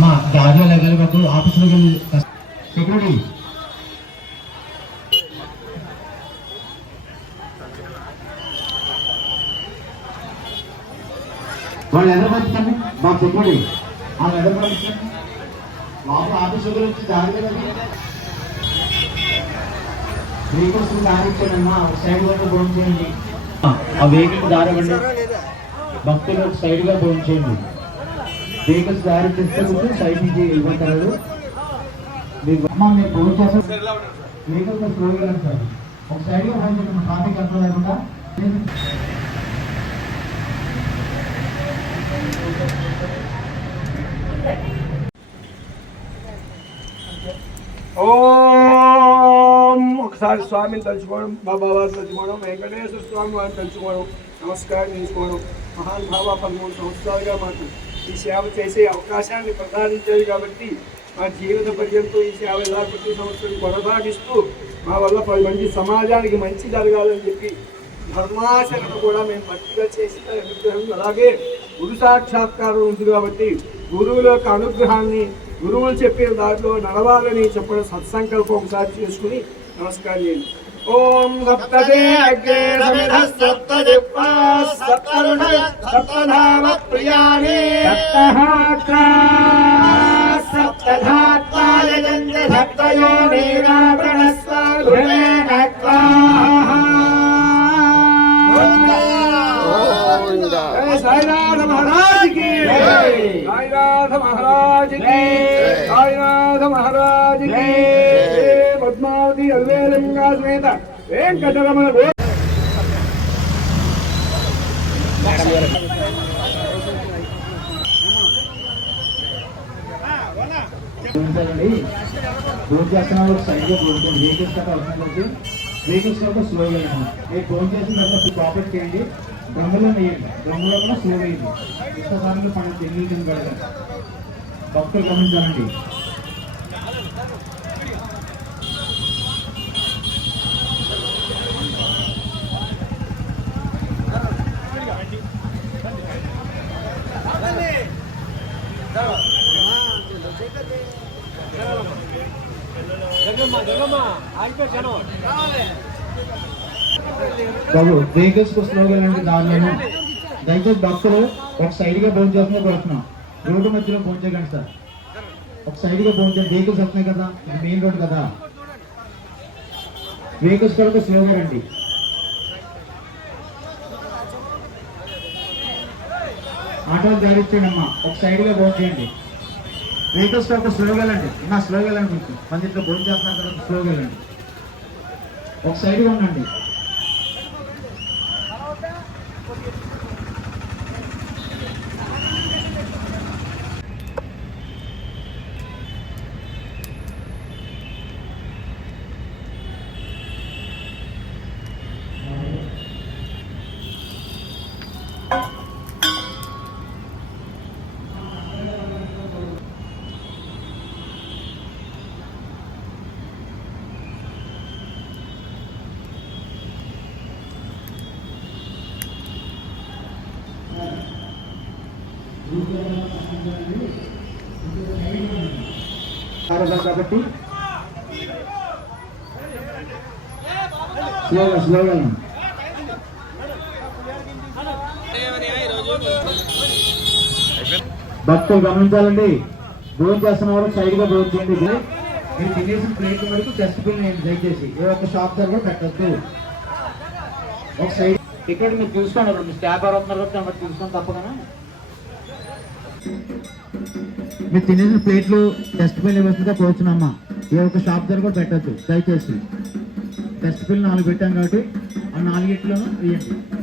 అమ్మా దారిలో వెళ్ళగలగకు ఆఫీసులోకి వెళ్ళి సెక్యూరిటీ వాళ్ళు ఎదురు పంపించండి మా సెక్యూరిటీ వాళ్ళు ఎదురు పంపించండి లోపల ఆఫీసు గురించి వెళ్ళి వెహికల్స్ దారి ఇచ్చాడమ్మా ఒక సైడ్ వరకు ఫోన్ చేయండి ఆ వెహికల్ దారి ఇవ్వండి భక్తులు ఒక సైడ్గా ఫోన్ చేయండి వెహికల్స్ దారి చేస్తే కొంచెం సైడ్ నుంచి వెళ్ళిపోతారు మీకు అమ్మా మీరు ఫోన్ చేస్తారు వెహికల్స్ స్లోగా వెళ్ళండి సార్ ఒక సైడ్ గా ఫోన్ చేయండి ట్రాఫిక్ కంట్రోల్ లేకుండా ఓం ఒకసారి స్వామిని తలుచుకోవడం బాబా వారిని తలుచుకోవడం వెంకటేశ్వర స్వామి వారిని తలుచుకోవడం నమస్కారం చేసుకోవడం మహాన్ బాబా పదమూడు సంవత్సరాలుగా మాకు ఈ సేవ చేసే అవకాశాన్ని ప్రసాదించారు కాబట్టి మా జీవిత పర్యంతం ఈ సేవ ఎలా ప్రతి సంవత్సరం కొనసాగిస్తూ మా వల్ల పది మంది సమాజానికి మంచి జరగాలని చెప్పి ధర్మాచరణ కూడా మేము భక్తిగా చేసిన అనుగ్రహం. అలాగే గురు సాక్షాత్కారం ఉంది కాబట్టి గురువుల యొక్క అనుగ్రహాన్ని గురువులు చెప్పే దారిలో నడవాలని చెప్పడం సత్సంకల్పం ఒకసారి చేసుకుని నమస్కారం చేయండి. ओम सप्तदे अग्रे समिधः सप्तदिक्पाः सप्तरुणय सप्तधामप्रियाणि सप्तहात्रा। सप्तधात्रा यजन्ति सप्तयो नीरावृणस्व गुणेन साईनाथ महाराज की साईनाथ महाराज की साईनाथ महाराज की అల్వేలింగా స్వేత వెంకటరమణ గో ఫోన్ చేస్తున్నా సైడ్గా పోతుంది వెహికల్స్ కట్ట వస్తుంది వెహికల్స్ కట్ట స్లో అయ్యాను నేను ఫోన్ చేసిన తర్వాత కాపరేట్ చేయండి డ్రమ్ములో వేయండి డ్రమ్ములో కూడా స్లో వేయండి ఇష్టసారంగా మనం తెలియదు భక్తులు గమనించాలండి బాబు వెహికల్స్కు స్లోగా దయచేసి భక్తులు ఒక సైడ్గా ఫోన్ చేస్తున్నా కోరుతున్నాం రోడ్డు మధ్యలో ఫోన్ చేయకండి సార్. ఒక సైడ్గా ఫోన్ చేయండి. వెహికల్స్ వస్తున్నాయి కదా ఇది మెయిన్ రోడ్ కదా. వెహికల్స్ కొరకు స్లోగా రండి ఆటోలు దారి అమ్మా. ఒక సైడ్గా ఫోన్ చేయండి. వెహికల్స్ ఒక స్లోగల్ అండి నా స్లోగల్ అండి కొంచెం మంది ఇంట్లో భోజనం చేస్తున్నారు కదా స్లోగా వెళ్ళండి ఒక సైడ్గా ఉండండి కాబట్టి స్లోగా స్లోగా. భక్తులు గమనించాలండి. భోజనం చేస్తున్న వాళ్ళు సైడ్గా భోజనం చేయండి. మీరు తినేసిన ప్లేట్ వరకు డస్ట్బిన్ వేయండి దయచేసి. ఏ ఒక్క షాప్ దగ్గర కూడా పెట్టద్దు. ఒక సైడ్ ఇక్కడ మీరు చూసుకోండి రెండు స్టాప్ ఎవరు వస్తున్నారు కాబట్టి నెంబర్ చూసుకోండి తప్పకుండా. మీరు తినేసిన ప్లేట్లు డస్ట్బిన్ ఇవ్వాల్సిందిగా కోరుచున్నమ్మా ఏ ఒక్క షాప్ దగ్గర కూడా పెట్టద్దు. దయచేసి. డస్ట్బిన్ నాలుగు పెట్టాం కాబట్టి ఆ నాలుగిట్లోనూ వేయండి.